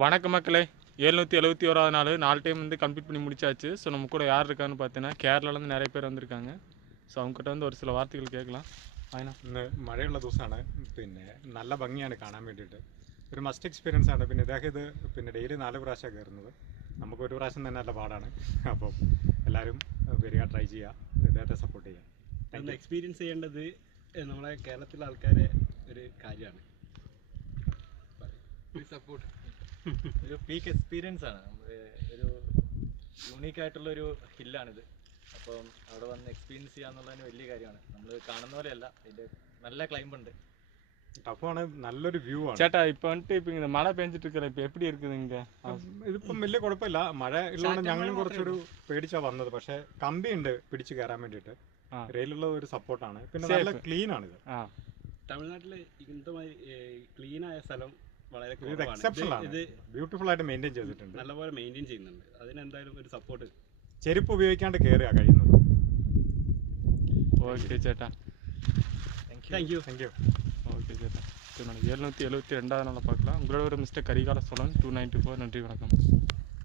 வணக்க மக்களே 771வது நாள் 4 டைம் வந்து கம்ப்ளீட் பண்ணி முடிச்சாச்சு. ஸோ நம்ம கூட யார் இருக்கான்னு பார்த்தீங்கன்னா കേരളയിலேருந்து நிறைய പേർ വന്നിരിക്കാங்க. സോ അവங்ககிட்ட வந்து ഒരു ചില വാർത്തകൾ കേൾக்கலாம். ഇന്ന് മഴയുള്ള ദിവസമാണ്. പിന്നെ നല്ല ഭംഗിയാണ് കാണാൻ വേണ്ടിയിട്ട്. ഒരു മസ്റ്റ് എക്സ്പീരിയൻസ് ആണ്. പിന്നെ ഇദ്ദേഹം ഇത് പിന്നെ ഡെയിലി 4 പ്രാവശ്യം കയറുന്നത്. നമുക്ക് ഒരു പ്രാവശ്യം തന്നെ നല്ല പാടാണ്. അപ്പോൾ എല്ലാവരും വരിക, ട്രൈ ചെയ്യുക, ഇദ്ദേഹത്തെ സപ്പോർട്ട് ചെയ്യുക. എക്സ്പീരിയൻസ് ചെയ്യേണ്ടത് നമ്മളെ കേരളത്തിലെ ആൾക്കാരെ ഒരു കാര്യമാണ്. സപ്പോർട്ട് ഒരു പീക്ക് എക്സ്പീരിയൻസ് ആണ്. ഒരു യൂണീക്കായിട്ടുള്ളൊരു ഹില്ലാണിത്. അപ്പം അവിടെ വന്ന് എക്സ്പീരിയൻസ് ചെയ്യാന്നുള്ളതിന് വലിയ കാര്യമാണ്. നമ്മൾ കാണുന്ന പോലെയല്ല, അതിൻ്റെ നല്ല ക്ലൈംബ് ഉണ്ട്. ടഫാണ്, നല്ലൊരു വ്യൂ ആണ്. ചേട്ടാ ഇപ്പൊ வந்துட்டு ഇപ്പൊ ഇങ്ങനെ മഴ പെഞ്ചിട്ട് ഇരിക്കല, ഇപ്പൊ എപ്പിടി இருக்குது ഇങ്ങ? ഇതിപ്പം വലിയ കുഴപ്പമില്ല. മഴ ഉള്ളതുകൊണ്ട് ഞങ്ങളും കുറച്ചൊരു പേടിച്ചാ വന്നത്. പക്ഷെ കമ്പി ഉണ്ട് പിടിച്ച് കയറാൻ വേണ്ടിയിട്ട്. റെയിലുള്ള ഒരു സപ്പോർട്ടാണ്. പിന്നെ നല്ല ക്ലീൻ ആണ് ഇത്. തമിഴ്നാട്ടിൽ ഇങ്ങനത്തെ ക്ലീൻ ആയ സ്ഥലം വളരെ എക്സെപ്ഷണൽ ആണ്. ബ്യൂട്ടിഫുൾ ആയിട്ട് മെയിൻറ്റെയിൻ ചെയ്തിട്ടുണ്ട്, നല്ലപോലെ മെയിൻറ്റെയിൻ ചെയ്യുന്നുണ്ട്. അതിനെന്തായാലും ഒരു സപ്പോർട്ട്. ചെരുപ്പ് ഉപയോഗിക്കാണ്ട് കയറുക കഴിയുന്നത്. ഓക്കെ ചേട്ടാ, താങ്ക് യു. ஓகே சேட்டா. 772வது நாள் பார்க்கலாம். உங்களோட ஒரு மிஸ்டர் கரிகால சோழன் 294. நன்றி, வணக்கம்.